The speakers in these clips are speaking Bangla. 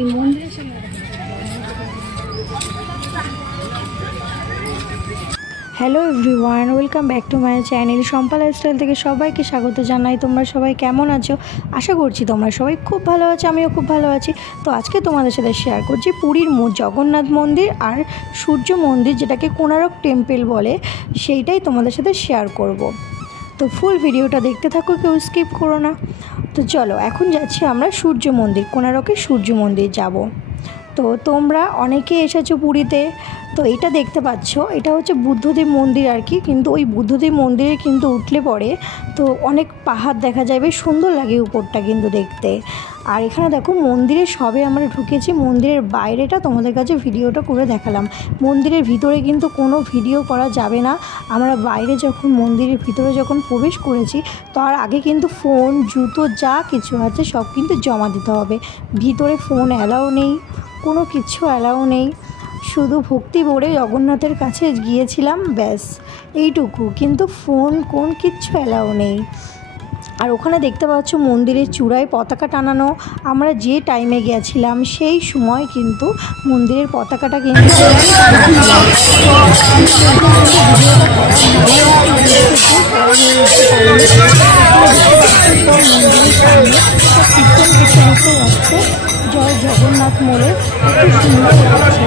এই মন্দিরের সামনে। Hello everyone, welcome back to my channel Shampa lifestyle থেকে সবাইকে স্বাগত জানাই। তোমরা সবাই কেমন আছো? আশা করছি তোমরা সবাই খুব ভালো আছো, আমিও খুব ভালো আছি। তো আজকে তোমাদের সাথে শেয়ার করছি পুরীর জগন্নাথ মন্দির আর সূর্য মন্দির, যেটাকে কোণারক টেম্পল বলে, সেইটাই তোমাদের সাথে শেয়ার করব। তো ফুল ভিডিওটা দেখতে থাকো, কেউ স্কিপ করো না। তো চলো এখন যাচ্ছি আমরা সূর্য মন্দির, কোণারকের সূর্য মন্দির যাব। তো তোমরা অনেকে এসেছো পুরীতে, তো এটা দেখতে পাচ্ছ, এটা হচ্ছে বুদ্ধদেব মন্দির আর কি। কিন্তু ওই বুদ্ধদেব মন্দিরে কিন্তু উঠলে পরে তো অনেক পাহাড় দেখা যায়, বেশ সুন্দর লাগে উপরটা কিন্তু দেখতে। আর এখানে দেখো মন্দিরে সবে আমরা ঢুকেছি, মন্দিরের বাইরেটা তোমাদের কাছে ভিডিওটা করে দেখালাম। মন্দিরের ভিতরে কিন্তু কোনো ভিডিও করা যাবে না। আমরা বাইরে যখন মন্দিরের ভিতরে যখন প্রবেশ করেছি, তার আগে কিন্তু ফোন, জুতো যা কিছু আছে সব কিন্তু জমা দিতে হবে। ভিতরে ফোন অ্যালাউ নেই, কোনো কিছু অ্যালাউ নেই। শুধু ভক্তি ভরে জগন্নাথের কাছে গিয়েছিলাম, ব্যাস এইটুকু। কিন্তু ফোন কোন কিচ্ছু অ্যালাউ নেই। আর ওখানে দেখতে পাচ্ছ মন্দিরের চূড়ায় পতাকা টানানো। আমরা যে টাইমে গেছিলাম সেই সময় কিন্তু মন্দিরের পতাকাটা কিন্তু জয় জগন্নাথ মোড়ে খুব সুন্দর লাগছে।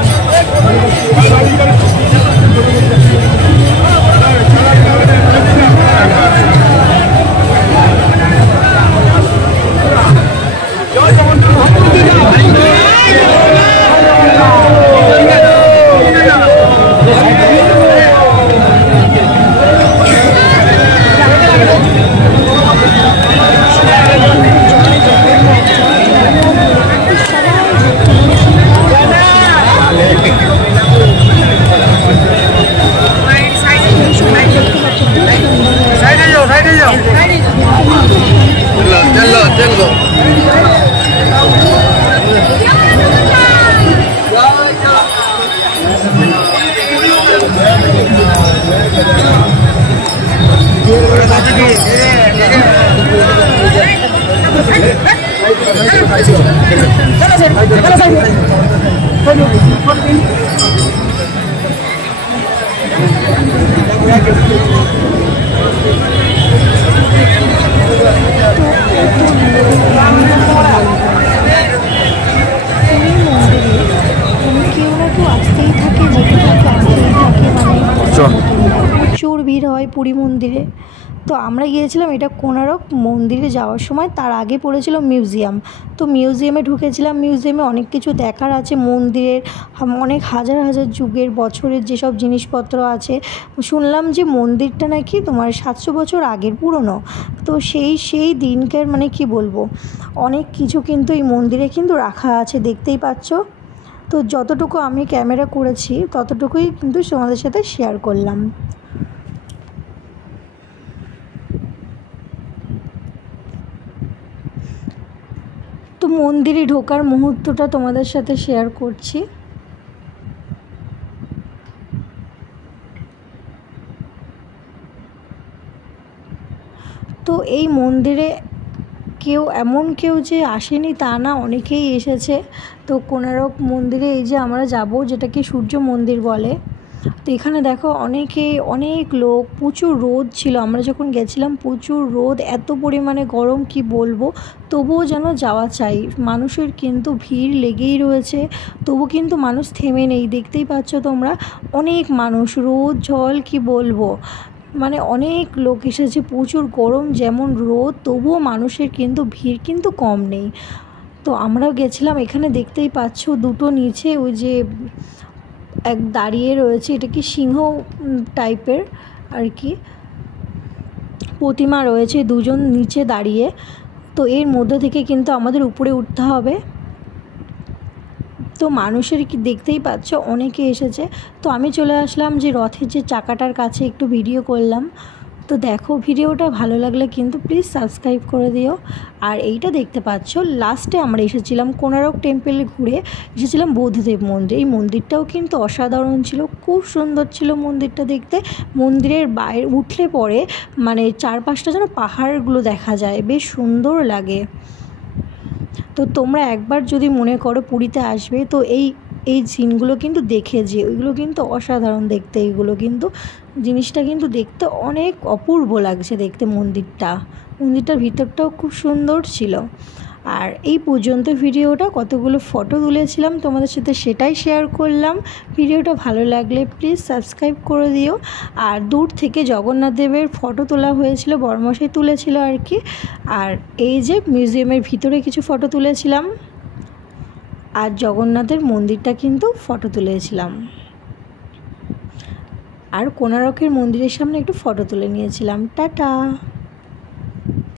প্রচুর ভিড় হয় পুরী মন্দিরে। তো আমরা গিয়েছিলাম এটা কোণারক মন্দিরে যাওয়ার সময়, তার আগে পড়েছিল মিউজিয়াম। তো মিউজিয়ামে ঢুকেছিলাম। মিউজিয়ামে অনেক কিছু দেখার আছে, মন্দিরের অনেক হাজার হাজার যুগের বছরের যেসব জিনিসপত্র আছে। শুনলাম যে মন্দিরটা নাকি তোমার 700 বছর আগের পুরনো। তো সেই দিনকার মানে কি বলবো, অনেক কিছু কিন্তু এই মন্দিরে কিন্তু রাখা আছে, দেখতেই পাচ্ছ। তো যতটুকু আমি ক্যামেরা করেছি ততটুকুই কিন্তু তোমাদের সাথে শেয়ার করলাম। তো মন্দিরে ঢোকার মুহূর্তটা তোমাদের সাথে শেয়ার করছি। তো এই মন্দিরে এমন কেউ যে আসেনি তা না, অনেকেই এসেছে। তো কোণারক মন্দিরে এই যে আমরা যাব, যেটাকে সূর্য মন্দির বলে। তো এখানে দেখো অনেক লোক, প্রচুর রোদ ছিল আমরা যখন গেছিলাম, প্রচুর রোদ, এত পরিমাণে গরম কি বলবো। তবুও যেন যাওয়া চাই, মানুষের কিন্তু ভিড় লেগেই রয়েছে, তবু কিন্তু মানুষ থেমে নেই। দেখতেই পাচ্ছ তোমরা, অনেক মানুষ, রোদ জল কি বলবো, মানে অনেক লোক এসেছে। প্রচুর গরম যেমন রোদ, তবুও মানুষের কিন্তু ভিড় কিন্তু কম নেই। তো আমরাও গেছিলাম। এখানে দেখতেই পাচ্ছ দুটো নিচে ওই যে এক দাঁড়িয়ে রয়েছে, এটা কি সিংহ টাইপের আর কি প্রতিমা রয়েছে, দুজন নিচে দাঁড়িয়ে। তো এর মধ্যে থেকে কিন্তু আমাদের উপরে উঠতে হবে। তো মানুষের কি দেখতেই পাচ্ছ অনেকে এসেছে। তো আমি চলে আসলাম যে রথের যে চাকাটার কাছে, একটু ভিডিও করলাম। তো দেখো ভিডিওটা ভালো লাগলে কিন্তু প্লিজ সাবস্ক্রাইব করে দিও। আর এইটা দেখতে পাচ্ছ, লাস্টে আমরা এসেছিলাম কোণারক টেম্পলে ঘুরে এসেছিলাম বুদ্ধদেব মন্দির। এই মন্দিরটাও কিন্তু অসাধারণ ছিল, খুব সুন্দর ছিল মন্দিরটা দেখতে। মন্দিরের বাইরে উঠলে পরে মানে চারপাশটা যেন পাহাড়গুলো দেখা যায়, বেশ সুন্দর লাগে। তো তোমরা একবার যদি মনে করো পুরীতে আসবে তো এই সিনগুলো কিন্তু দেখে যে ওইগুলো কিন্তু অসাধারণ দেখতে। এইগুলো কিন্তু জিনিসটা কিন্তু দেখতে অনেক অপূর্ব লাগছে দেখতে। মন্দিরটার ভিতরটাও খুব সুন্দর ছিল। আর এই পর্যন্ত ভিডিওটা কতগুলো ফটো তুলেছিলাম তোমাদের সাথে সেটাই শেয়ার করলাম। ভিডিওটা ভালো লাগলে প্লিজ সাবস্ক্রাইব করে দিও। আর দূর থেকে জগন্নাথ দেবের ফটো তোলা হয়েছিল, বড়মশাই তুলেছিল আর কি। আর এই যে মিউজিয়ামের ভিতরে কিছু ফটো তুলেছিলাম, আর জগন্নাথের মন্দিরটা কিন্তু ফটো তুলেছিলাম, আর কোণারকের মন্দিরের সামনে একটু ফটো তুলে নিয়েছিলাম। টাটা।